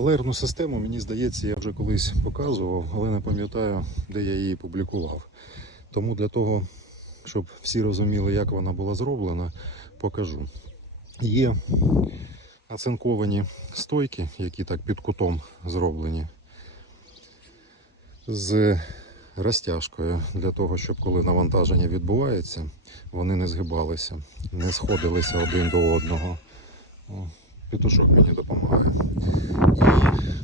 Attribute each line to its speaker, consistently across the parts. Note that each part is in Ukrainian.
Speaker 1: Алерну систему, мені здається, я вже колись показував, але не пам'ятаю, де я її публікував. Тому для того, щоб всі розуміли, як вона була зроблена, покажу. Є оцинковані стойки, які так під кутом зроблені, з розтяжкою для того, щоб коли навантаження відбувається, вони не згибалися, не сходилися один до одного. Петушок мені допомагає. І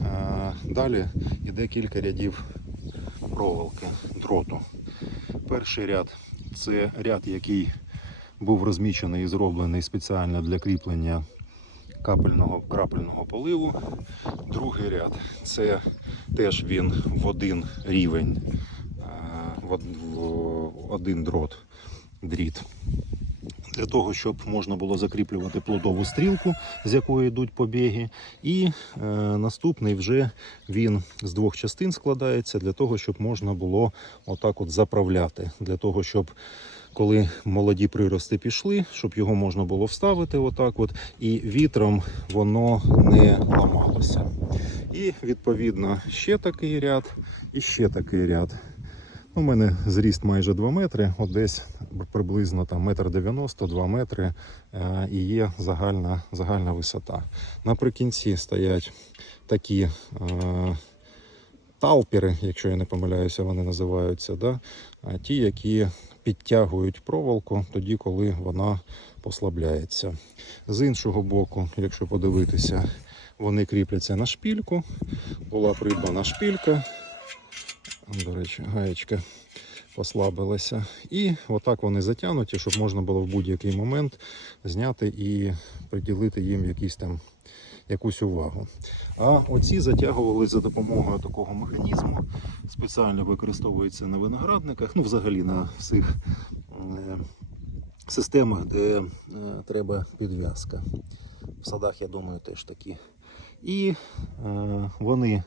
Speaker 1: е, далі йде кілька рядів проволоки, дроту. Перший ряд це ряд, який був розмічений і зроблений спеціально для кріплення капельного крапельного поливу. Другий ряд це теж він в один рівень, е, в один дрот, дріт. Для того, щоб можна було закріплювати плодову стрілку, з якої йдуть побіги. І е, наступний вже він з двох частин складається для того, щоб можна було отак от заправляти. Для того, щоб коли молоді прирости пішли, щоб його можна було вставити отак от, і вітром воно не ламалося. І відповідно ще такий ряд, і ще такий ряд. У мене зріст майже 2 метри, от десь приблизно там метр 90, 2 метри е, і є загальна, загальна висота. Наприкінці стоять такі е, талпери, якщо я не помиляюся, вони називаються. Да? Ті, які підтягують проволоку тоді, коли вона послабляється. З іншого боку, якщо подивитися, вони кріпляться на шпільку. Була придбана шпілька. До речі, гаєчка послабилася. І отак вони затягнуті, щоб можна було в будь-який момент зняти і приділити їм якісь там якусь увагу. А оці затягували за допомогою такого механізму. Спеціально використовується на виноградниках, ну взагалі на всіх е, системах, де е, треба підв'язка. В садах, я думаю, теж такі. І е, вони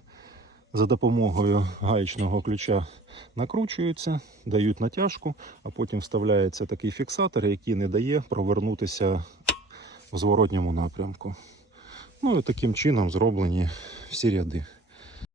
Speaker 1: за допомогою гаєчного ключа накручуються, дають натяжку, а потім вставляється такий фіксатор, який не дає провернутися в зворотньому напрямку. Ну і таким чином зроблені всі ряди.